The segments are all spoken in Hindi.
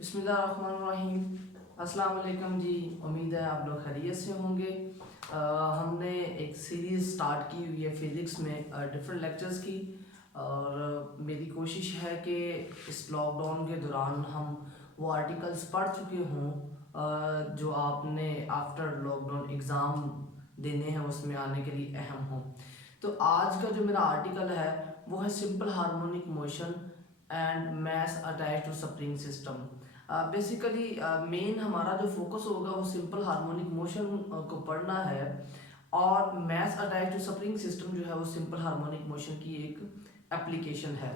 बिस्मिल्लाहिर्रहमानिर्रहीम। अस्सलाम वालेकुम जी। उम्मीद है आप लोग खैरियत से होंगे। हमने एक सीरीज़ स्टार्ट की हुई है फिज़िक्स में डिफरेंट लेक्चर्स की, और मेरी कोशिश है कि इस लॉकडाउन के दौरान हम वो आर्टिकल्स पढ़ चुके हों जो आपने आफ्टर लॉकडाउन एग्ज़ाम देने हैं उसमें आने के लिए अहम हों। तो आज का जो मेरा आर्टिकल है वो है simple harmonic motion and maths attach to spring system. Basically main हमारा जो फोकस होगा वो सिंपल हार्मोनिक मोशन को पढ़ना है, और maths attach to spring system जो है वो सिंपल हार्मोनिक मोशन की एक एप्लीकेशन है।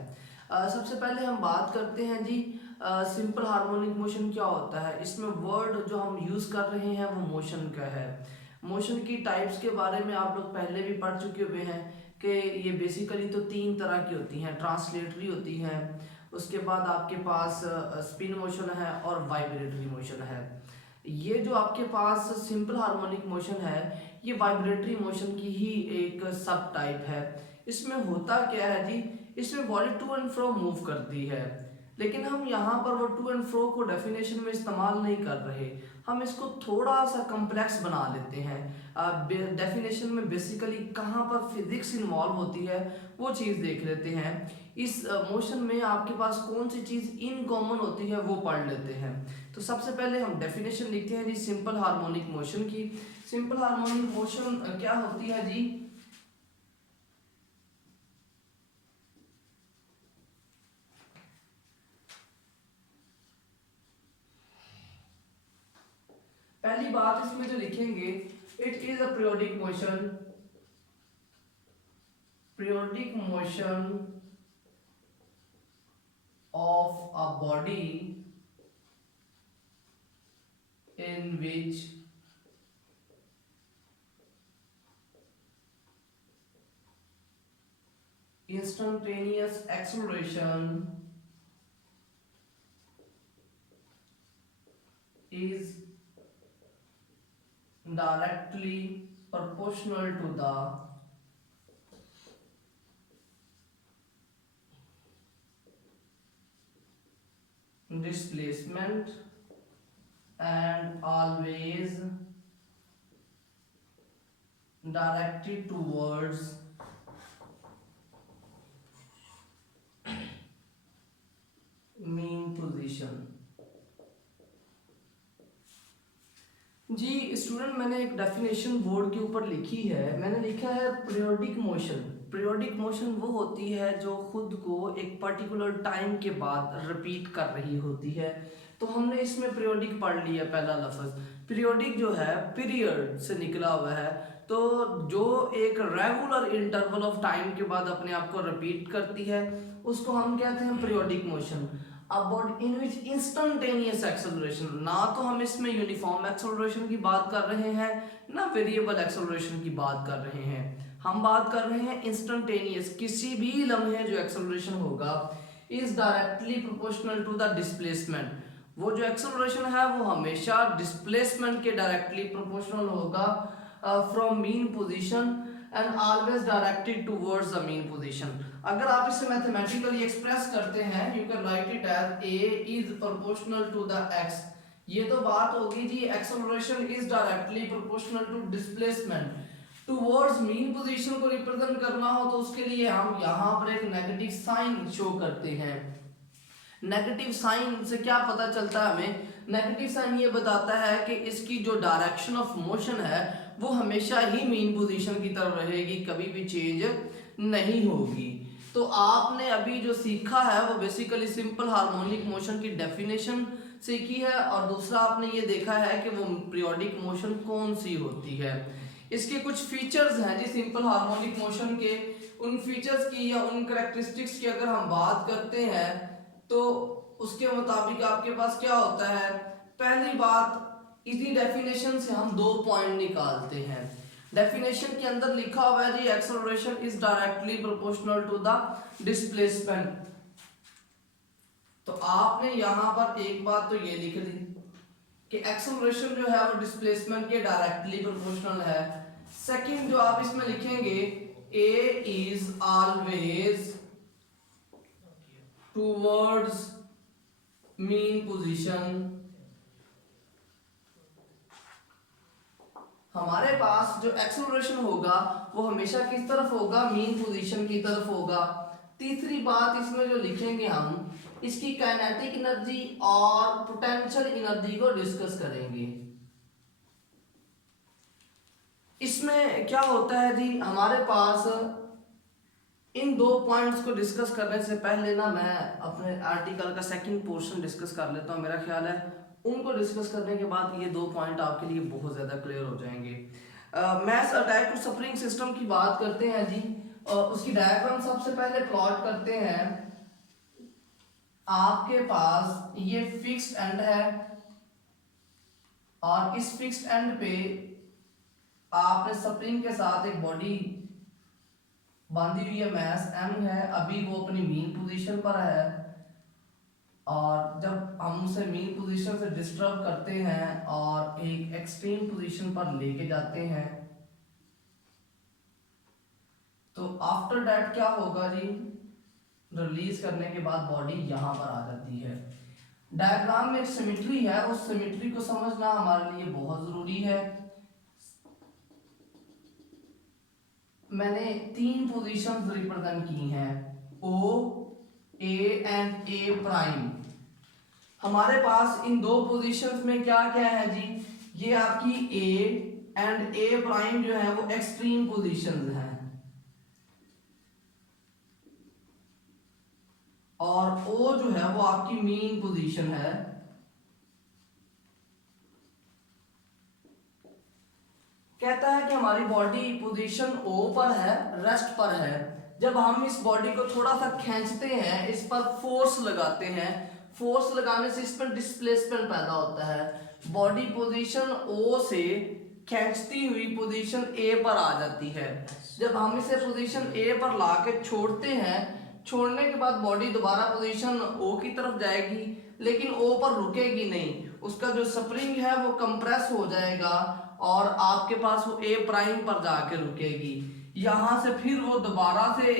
सबसे पहले हम बात करते हैं जी सिंपल हार्मोनिक मोशन क्या होता है। इसमें वर्ड जो हम यूज़ कर रहे हैं वो मोशन का है। मोशन की टाइप्स के बारे में आप लोग पहले भी पढ़ चुके हुए हैं कि ये बेसिकली तो तीन तरह की होती हैं। ट्रांसलेटरी होती हैं, उसके बाद आपके पास स्पिन मोशन है और वाइब्रेटरी मोशन है। ये जो आपके पास सिंपल हार्मोनिक मोशन है ये वाइब्रेटरी मोशन की ही एक सब टाइप है। इसमें होता क्या है जी, इसमें body to and fro move करती है, लेकिन हम यहाँ पर वो टू एंड फ्रो को डेफिनेशन में इस्तेमाल नहीं कर रहे। हम इसको थोड़ा सा कम्प्लेक्स बना लेते हैं। डेफिनेशन में बेसिकली कहाँ पर फिजिक्स इन्वॉल्व होती है वो चीज़ देख लेते हैं। इस मोशन में आपके पास कौन सी चीज़ इन कॉमन होती है वो पढ़ लेते हैं। तो सबसे पहले हम डेफिनेशन लिखते हैं जी सिंपल हार्मोनिक मोशन की। सिंपल हार्मोनिक मोशन क्या होती है जी। पहली बात इसमें जो लिखेंगे, it is a periodic motion. Periodic motion of a body in which instantaneous acceleration is directly proportional to the displacement and always directed towards mean position। Ji student, मैंने एक डेफिनेशन बोर्ड के ऊपर लिखी है। मैंने लिखा है पीरियोडिक मोशन। पीरियोडिक मोशन वो होती है जो खुद को एक पर्टिकुलर टाइम के बाद रिपीट कर रही होती है। तो हमने इसमें पीरियोडिक पढ़ लिया। पहला लफ्ज़ पीरियोडिक जो है पीरियड से निकला हुआ है, तो जो एक रेगुलर इंटरवल ऑफ टाइम के बाद अपने आप को रिपीट करती है उसको हम कहते हैं periodic motion. About in which instantaneous acceleration, ना तो हम इसमें यूनिफॉर्म एक्सेलरेशन की बात कर रहे हैं ना वेरिएबल एक्सेलरेशन की बात कर रहे हैं। हम बात कर रहे हैं इंस्टेंटेनियस, किसी भी लम्हे जो एक्सेलरेशन होगा is directly proportional to the displacement. वो जो एक्सेलरेशन है वो हमेशा डिस्प्लेसमेंट के डायरेक्टली प्रोपोर्शनल होगा from mean position and always directed towards the mean position. अगर आप इसे मैथमेटिकली एक्सप्रेस करते हैं you can write it as a is proportional to the x. ये तो बात होगी जी acceleration is directly proportional to displacement. Towards mean position को रिप्रेजेंट करना हो तो उसके लिए हम यहाँ पर एक नेगेटिव साइन शो करते हैं। नेगेटिव साइन से क्या पता चलता है हमें? नेगेटिव साइन ये बताता है कि इसकी जो डायरेक्शन ऑफ मोशन है वो हमेशा ही मीन पोजीशन की तरफ रहेगी, कभी भी चेंज नहीं होगी। तो आपने अभी जो सीखा है वो बेसिकली सिंपल हार्मोनिक मोशन की डेफिनेशन सीखी है, और दूसरा आपने ये देखा है कि वो पीरियोडिक मोशन कौन सी होती है। इसके कुछ फीचर्स हैं जी सिंपल हार्मोनिक मोशन के। उन फीचर्स की या उन करेक्टरिस्टिक्स की अगर हम बात करते हैं तो उसके मुताबिक आपके पास क्या होता है। पहली बात, इसी डेफिनेशन से हम दो पॉइंट निकालते हैं। डेफिनेशन के अंदर लिखा हुआ है जी acceleration is directly proportional to the displacement. तो आपने यहां पर एक बात तो ये लिख दी कि एक्सेलरेशन जो है वो डिस्प्लेसमेंट के डायरेक्टली प्रोपोर्शनल है। सेकंड जो आप इसमें लिखेंगे, a is always towards mean position, हमारे पास जो एक्सेलरेशन होगा वो हमेशा किस तरफ होगा, मीन पोजीशन की तरफ होगा। तीसरी बात इसमें जो लिखेंगे हम, इसकी काइनेटिक एनर्जी और पोटेंशियल एनर्जी को डिस्कस करेंगे। इसमें क्या होता है जी, हमारे पास इन दो पॉइंट्स को डिस्कस करने से पहले ना मैं अपने आर्टिकल का सेकंड पोर्शन डिस्कस कर लेता हूँ। मेरा ख्याल है उनको डिस्कस करने के बाद ये दो पॉइंट आपके लिए बहुत ज़्यादा क्लियर हो जाएंगे। Mass attack to spring system की बात करते हैं जी। उसकी डायग्राम सबसे पहले प्लॉट करते हैं। आपके पास ये फिक्स्ड एंड है और इस फिक्स्ड एंड पे आपने स्प्रिंग के साथ एक बॉडी बांधी हुई है, मैस m है, अभी वो अपनी मीन पोजीशन पर है और जब हम उसे मीन पोजीशन से डिस्टर्ब करते हैं और एक एक्सट्रीम पोजीशन पर लेके जाते हैं तो आफ्टर दैट क्या होगा जी, रिलीज करने के बाद बॉडी यहां पर आ जाती है। डायग्राम में एक सिमेट्री है, उस सिमेट्री को समझना हमारे लिए बहुत जरूरी है। मैंने तीन पोजीशंस रिप्रेजेंट की हैं, O, A and A prime. हमारे पास इन दो पोजीशंस में क्या क्या है जी, ये आपकी A एंड A प्राइम जो है वो एक्सट्रीम पोजीशंस हैं और O जो है वो आपकी मीन पोजीशन है। कहता है कि हमारी बॉडी पोजीशन O पर है, रेस्ट पर है। जब हम इस बॉडी को थोड़ा सा खींचते हैं, इस पर फोर्स लगाते हैं, फोर्स लगाने से इस पर डिस्प्लेसमेंट पैदा होता है। बॉडी पोजीशन O से खींचती हुई पोजीशन A पर आ जाती है। जब हम इसे पोजीशन A पर लाके छोड़ते हैं, छोड़ने के बाद बॉडी दोबारा पोजीशन O की तरफ जाएगी, लेकिन O पर रुकेगी नहीं। उसका जो स्प्रिंग है वो कंप्रेस हो जाएगा और आपके पास वो A प्राइम पर जाके रुकेगी। यहां से फिर वो दोबारा से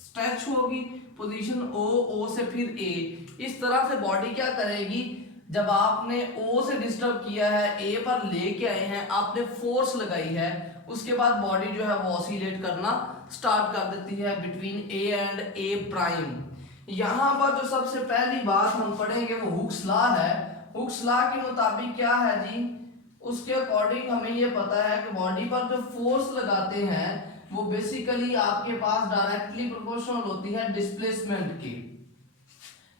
स्ट्रेच होगी, पोजीशन O से फिर A। इस तरह से बॉडी क्या करेगी, जब आपने O से डिस्टर्ब किया है, A पर लेके आए हैं, आपने फोर्स लगाई है, उसके बाद बॉडी जो है वो ऑसिलेट करना स्टार्ट कर देती है between A and A prime. यहाँ पर जो सबसे पहली बात हम पढ़ेंगे वो हुक्स लॉ है। हुक्स लॉ के मुताबिक क्या है जी, उसके अकॉर्डिंग हमें ये पता है कि बॉडी पर जो फोर्स लगाते हैं वो बेसिकली आपके पास डायरेक्टली प्रोपोर्शनल होती है डिस्प्लेसमेंट की।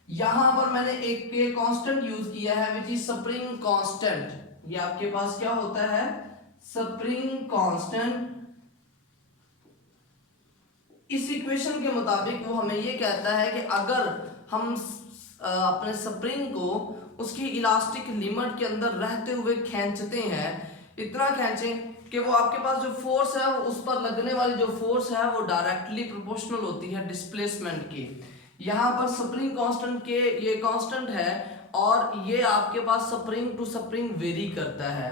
यहां पर मैंने एक के कांस्टेंट यूज किया है विच इज स्प्रिंग कांस्टेंट। ये आपके पास क्या होता है, स्प्रिंग कांस्टेंट। इस इक्वेशन के मुताबिक वो हमें ये कहता है कि अगर हम अपने स्प्रिंग को उसकी इलास्टिक लिमिट के अंदर रहते हुए खींचते हैं, इतना खींचें कि वो आपके पास जो फोर्स है वो उस पर लगने वाली जो फोर्स है वो डायरेक्टली प्रोपोर्शनल होती है डिस्प्लेसमेंट की। यहाँ पर स्प्रिंग कांस्टेंट के ये कांस्टेंट है और ये आपके पास स्प्रिंग टू स्प्रिंग वेरी करता है।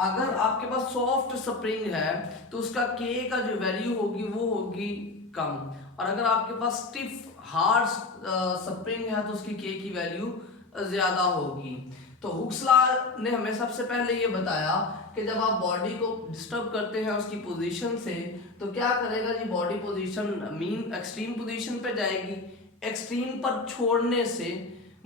अगर आपके पास सॉफ्ट स्प्रिंग है तो उसका के का जो वैल्यू होगी वो होगी कम, और अगर आपके पास स्टिफ हार्ड स्प्रिंग है तो उसकी के की वैल्यू ज्यादा होगी। तो हुक्स लॉ ने हमें सबसे पहले ये बताया कि जब आप बॉडी को डिस्टर्ब करते हैं उसकी पोजीशन से, तो क्या करेगा जी, body position mean extreme position पे जाएगी, एक्सट्रीम पर छोड़ने से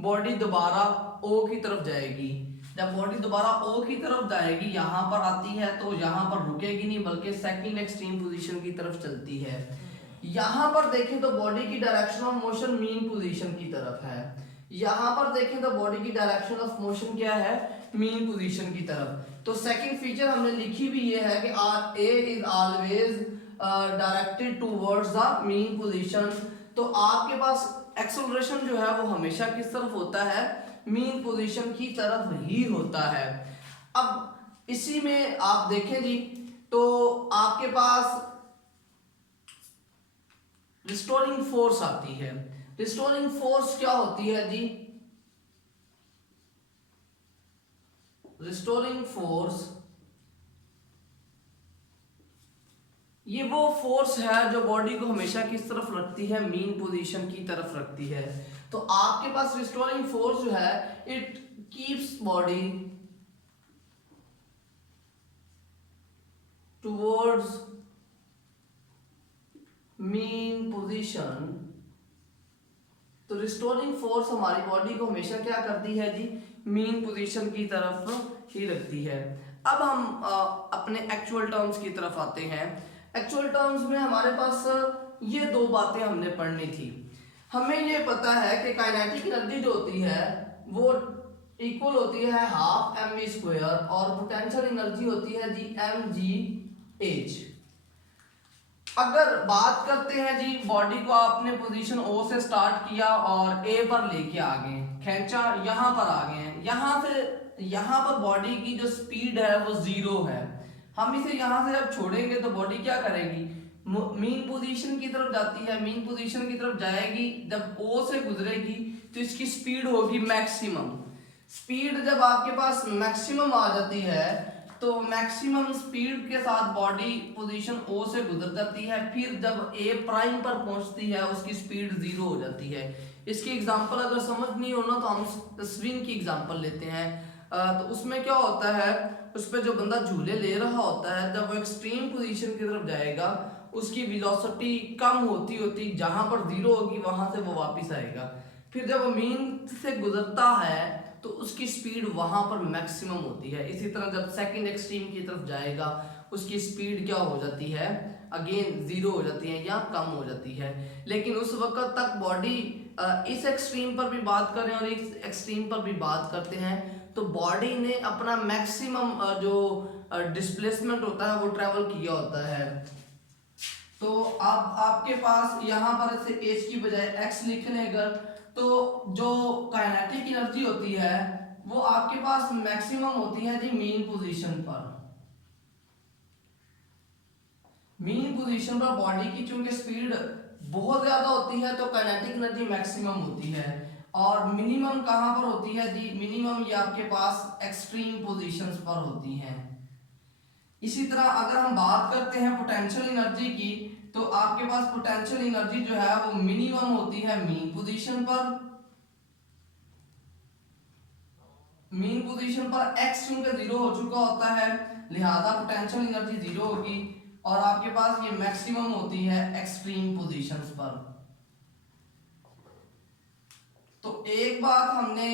बॉडी दोबारा O की तरफ जाएगी। जब बॉडी दोबारा O की तरफ जाएगी, यहाँ पर आती है तो यहाँ पर रुकेगी नहीं बल्कि सेकंड एक्सट्रीम पोजीशन की तरफ चलती है। यहाँ पर देखें तो बॉडी की direction of motion mean position की तरफ है, यहाँ पर देखें तो बॉडी की डायरेक्शन ऑफ मोशन क्या है, मीन पोजीशन की तरफ। तो सेकंड फीचर हमने लिखी भी ये है कि A is always directed towards the mean position. तो आपके पास एक्सेलरेशन जो है वो हमेशा किस तरफ होता है, मीन पोजीशन की तरफ ही होता है। अब इसी में आप देखें जी, तो आपके पास रिस्टोरिंग फोर्स आती है। रिस्टोरिंग फोर्स क्या होती है जी, रिस्टोरिंग फोर्स ये वो फोर्स है जो बॉडी को हमेशा किस तरफ रखती है, मीन पोजीशन की तरफ रखती है। तो आपके पास रिस्टोरिंग फोर्स जो है it keeps body towards mean position. तो रिस्टोरिंग फोर्स हमारी बॉडी को हमेशा क्या करती है जी, मीन पोजीशन की तरफ ही रखती है। अब हम अपने एक्चुअल टर्म्स की तरफ आते हैं। एक्चुअल टर्म्स में हमारे पास ये दो बातें हमने पढ़नी थी। हमें ये पता है कि काइनेटिक एनर्जी जो होती है वो इक्वल होती है हाफ एम वी स्क्वायर, और पोटेंशियल एनर्जी होती है जी एम जी एच। अगर बात करते हैं जी, बॉडी को आपने पोजीशन ओ से स्टार्ट किया और ए पर लेके आ गए, खींचा, यहाँ पर आ गए हैं, यहाँ से यहाँ पर बॉडी की जो स्पीड है वो 0 है। हम इसे यहाँ से जब छोड़ेंगे तो बॉडी क्या करेगी, मीन पोजीशन की तरफ जाती है, मीन पोजीशन की तरफ जाएगी। जब ओ से गुजरेगी तो इसकी स्पीड होगी मैक्सिमम। स्पीड जब आपके पास मैक्सिमम आ जाती है तो मैक्सिमम स्पीड के साथ बॉडी पोजीशन ओ से गुजर जाती है। फिर जब ए प्राइम पर पहुंचती है उसकी स्पीड 0 हो जाती है। इसकी एग्जांपल अगर समझ नहीं हो ना तो हम स्विंग की एग्जांपल लेते हैं। तो उसमें क्या होता है, उस पर जो बंदा झूले ले रहा होता है, जब वो एक्सट्रीम पोजीशन की तरफ जाएगा उसकी वेलोसिटी कम होती होती जहां पर 0 होगी वहां से वो वापस आएगा। फिर जब वो मीन से गुजरता है तो उसकी स्पीड वहां पर मैक्सिमम होती है। इसी तरह जब सेकंड एक्सट्रीम की तरफ जाएगा उसकी स्पीड क्या हो जाती है, अगेन 0 हो जाती है या कम हो जाती है। लेकिन उस वक्त तक बॉडी इस एक्सट्रीम पर भी बात कर रहे हैं और इस एक्सट्रीम पर भी बात करते हैं, तो बॉडी ने अपना मैक्सिमम जो डिस्प्लेसमेंट होता है वो ट्रेवल किया होता है। तो अब आपके पास यहाँ पर से एच की बजाय एक्स लिख लें अगर, तो जो काइनेटिक एनर्जी होती है वो आपके पास मैक्सिमम होती है जी मीन पोजीशन पर। मीन पोजीशन पर बॉडी की चूंकि स्पीड बहुत ज्यादा होती है तो काइनेटिक एनर्जी मैक्सिमम होती है। और मिनिमम कहां पर होती है जी, मिनिमम ये आपके पास एक्सट्रीम पोजीशंस पर होती है। इसी तरह अगर हम बात करते हैं पोटेंशियल एनर्जी की, तो आपके पास पोटेंशियल एनर्जी जो है वो मिनिमम होती है मीन पोजीशन पर। मीन पोजीशन पर x चूंकि 0 हो चुका होता है लिहाजा पोटेंशियल एनर्जी 0 होगी, और आपके पास ये मैक्सिमम होती है एक्सट्रीम पोजीशंस पर। तो एक बात हमने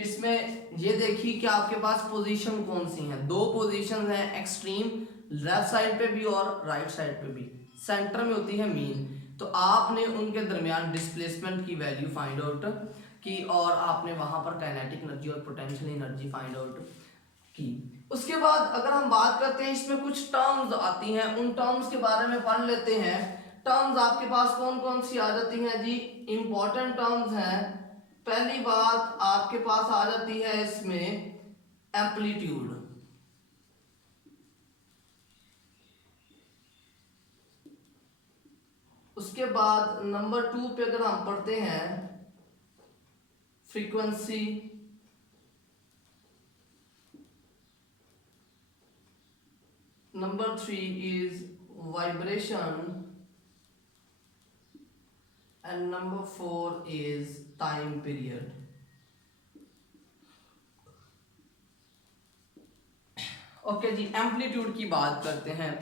इसमें ये देखी कि आपके पास पोजीशन कौन सी हैं, दो पोजीशन हैं एक्सट्रीम, लेफ्ट साइड पे भी और राइट साइड पे भी, सेंटर में होती है मीन। तो आपने उनके दरमियान डिस्प्लेसमेंट की वैल्यू फाइंड आउट की और आपने वहां पर काइनेटिक एनर्जी और पोटेंशियल एनर्जी फाइंड आउट की। उसके बाद अगर हम बात करते हैं इसमें कुछ टर्म्स आती हैं, उन टर्म्स के बारे में पढ़ लेते हैं। टर्म्स आपके पास कौन कौन सी आ जाती हैं जी, इंपॉर्टेंट टर्म्स हैं। पहली बात आपके पास आ जाती है इसमें एम्पलीट्यूड। उसके बाद नंबर 2 पे अगर हम पढ़ते हैं frequency, number 3 is vibration, and number 4 is time period. Okay जी, एम्पलीट्यूड की बात करते हैं।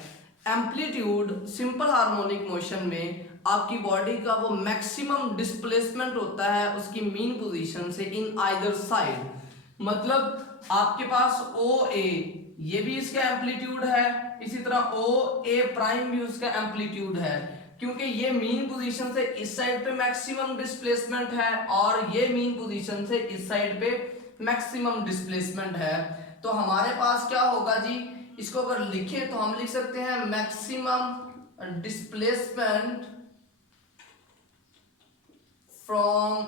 एम्पलीट्यूड सिंपल हार्मोनिक मोशन में आपकी बॉडी का वो मैक्सिमम डिस्प्लेसमेंट होता है उसकी मीन पोजीशन से इन आइदर साइड। मतलब आपके पास ओ ए ये भी इसका एम्पलीट्यूड है, इसी तरह ओ ए प्राइम भी उसका एम्पलीट्यूड है, क्योंकि ये मीन पोजीशन से इस साइड पे मैक्सिमम डिस्प्लेसमेंट है और ये मीन पोजीशन से इस साइड पे मैक्सिमम डिस्प्लेसमेंट है। तो हमारे पास क्या होगा जी, इसको अगर लिखे तो हम लिख सकते हैं maximum displacement from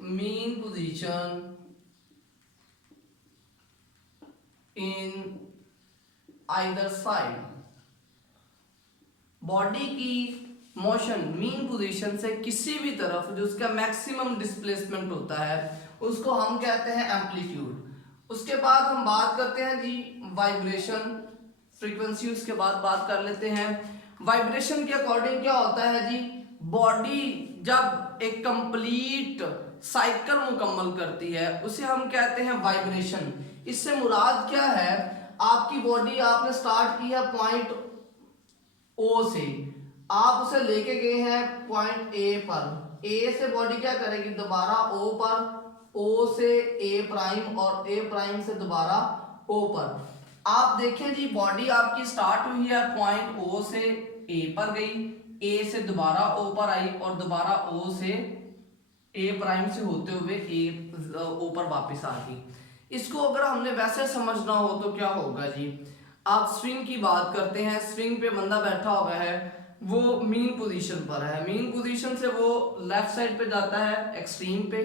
mean position in either side. Body की मोशन मीन पोजीशन से किसी भी तरफ जो उसका मैक्सिमम डिस्प्लेसमेंट होता है उसको हम कहते हैं एम्पलीट्यूड। उसके बाद हम बात करते हैं जी वाइब्रेशन, फ्रीक्वेंसी उसके बाद बात कर लेते हैं। वाइब्रेशन के अकॉर्डिंग क्या होता है जी, बॉडी जब एक कंप्लीट साइकिल मुकम्मल करती है उसे हम कहते हैं वाइब्रेशन। इससे मुराद क्या है, आपकी बॉडी आपने स्टार्ट की है पॉइंट ओ से, आप उसे लेके गए हैं पॉइंट ए पर, ए से बॉडी क्या करेगी दोबारा ओ पर, ओ से ए प्राइम और ए प्राइम से दोबारा ओ पर। आप देखें जी बॉडी आपकी स्टार्ट हुई है पॉइंट ओ से ए पर गई, ए से दोबारा ओ पर आई और दोबारा ओ से ए प्राइम से होते हुए ए ओ पर वापस आ गई। इसको अगर हमने वैसे समझना हो तो क्या होगा जी, आप स्विंग की बात करते हैं, स्विंग पे बंदा बैठा हुआ है, वो मीन पोजीशन पर है, मीन पोजीशन से वो लेफ्ट साइड पे जाता है एक्सट्रीम पे,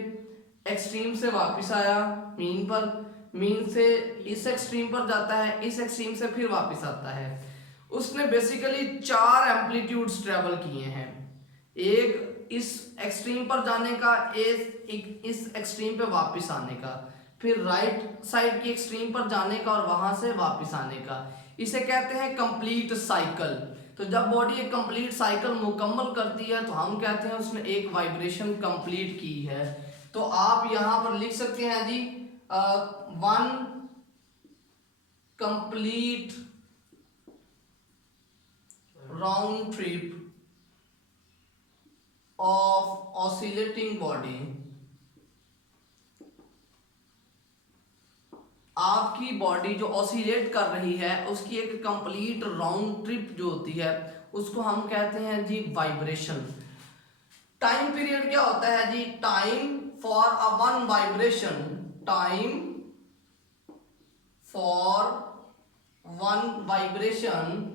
एक्सट्रीम से वापस आया मीन पर, मीन से इस एक्सट्रीम पर जाता है, इस एक्सट्रीम से फिर वापस आता है। उसने बेसिकली 4 एम्पलीट्यूड्स ट्रेवल किए हैं, एक इस एक्सट्रीम पर जाने का, एक इस एक्सट्रीम पे वापस आने का, फिर राइट साइड की एक्सट्रीम पर जाने का और वहां से वापस आने का। इसे कहते हैं कंप्लीट साइकिल। तो जब बॉडी एक कंप्लीट साइकिल मुकम्मल करती है तो हम कहते हैं उसने एक वाइब्रेशन कंप्लीट की है। तो आप यहां पर लिख सकते हैं जी 1 complete round trip of oscillating body. आपकी बॉडी जो ऑसिलेट कर रही है उसकी एक कंप्लीट राउंड ट्रिप जो होती है उसको हम कहते हैं जी वाइब्रेशन। टाइम पीरियड क्या होता है जी, time for a one vibration, time for one vibration.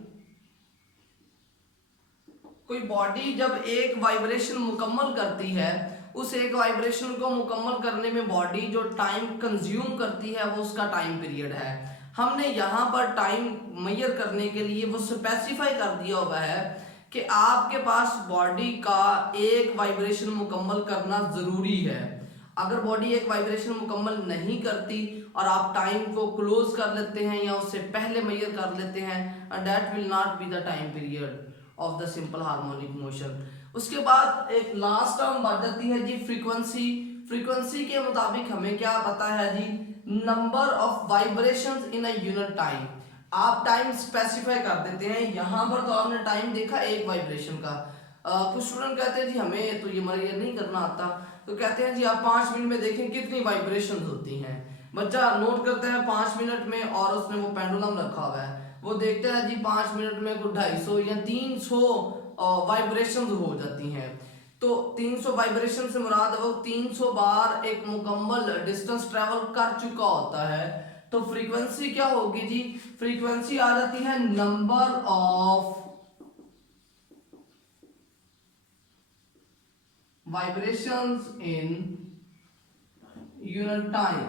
कोई बॉडी जब एक वाइब्रेशन मुकम्मल करती है, उस एक वाइब्रेशन को मुकम्मल करने में बॉडी जो टाइम कंज्यूम करती है वो उसका टाइम पीरियड है। हमने यहाँ पर टाइम मेजर करने के लिए वो स्पेसिफाई कर दिया हुआ है कि आपके पास बॉडी का एक वाइब्रेशन मुकम्मल करना ज़रूरी है। अगर बॉडी एक वाइब्रेशन मुकम्मल नहीं करती और आप टाइम को क्लोज कर लेते हैं या उससे पहले मेजर कर लेते हैं, that will not be the time period of the simple harmonic motion. उसके बाद एक लास्ट टर्म बढ़ जाती है जी फ्रीक्वेंसी। फ्रीक्वेंसी के मुताबिक हमें क्या पता है जी, number of vibrations in a unit time. आप टाइम स्पेसिफाई कर देते हैं, यहाँ पर तो आपने टाइम देखा एक वाइब्रेशन का। कुछ स्टूडेंट कहते हैं जी हमें तो ये मेजर नहीं करना आता, तो कहते हैं जी आप 5 मिनट में देखें कितनी वाइब्रेशंस होती हैं। बच्चा नोट करता है 5 मिनट में और उसने वो पेंडुलम रखा हुआ है, वो देखते हैं जी 5 मिनट में कुछ 250 या 300 वाइब्रेशंस हो जाती हैं। तो 300 वाइब्रेशन से मुराद वो 300 बार एक मुकम्मल डिस्टेंस ट्रेवल कर चुका होता है। तो फ्रीक्वेंसी क्या होगी जी, फ्रीक्वेंसी आ जाती है number of vibrations in unit time.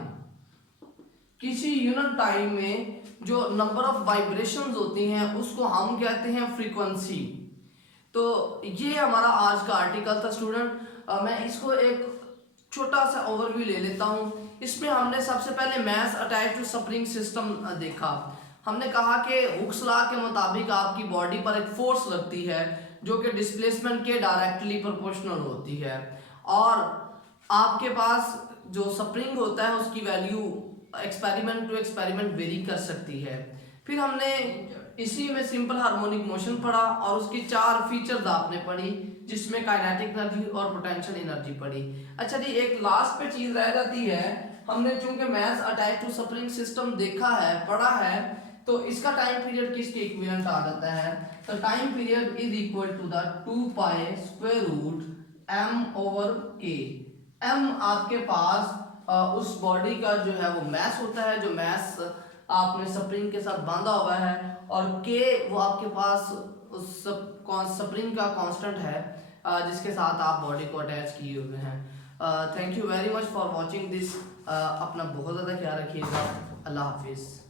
किसी यूनिट टाइम में जो नंबर ऑफ वाइब्रेशंस होती हैं उसको हम कहते हैं फ्रीक्वेंसी। तो ये हमारा आज का आर्टिकल था स्टूडेंट। मैं इसको एक छोटा सा ओवरव्यू ले लेता हूँ। इसमें हमने सबसे पहले मास अटैच्ड टू स्प्रिंग सिस्टम देखा। हमने कहा कि हुक्स लॉ के मुताबिक आपकी बॉडी पर एक फोर्स लगती है जो कि डिस्प्लेसमेंट के डायरेक्टली प्रोपोर्शनल होती है, और आपके पास जो स्प्रिंग होता है उसकी value experiment to experiment vary कर सकती है। फिर हमने इसी में सिंपल हार्मोनिक मोशन पढ़ा और उसकी 4 फीचर्स आपने पढ़ी, जिसमें काइनेटिक एनर्जी और पोटेंशियल एनर्जी पढ़ी। अच्छा जी, एक लास्ट पे चीज रह जाती है, हमने चूंकि mass attached to spring system देखा है, पढ़ा है, तो इसका टाइम पीरियड किसके इक्विवेलेंट आ जाता है। तो time period is equal to the 2 pi square root m/k। m आपके पास उस बॉडी का जो है वो मास होता है, जो मास आपने स्प्रिंग के साथ बांधा हुआ है, और k वो आपके पास उस स्प्रिंग का कांस्टेंट है जिसके साथ आप बॉडी को अटैच किए हुए हैं। Thank you very much for watching this. अपना बहुत ज़्यादा ख्याल रखिएगा। अल्लाह हाफिज़।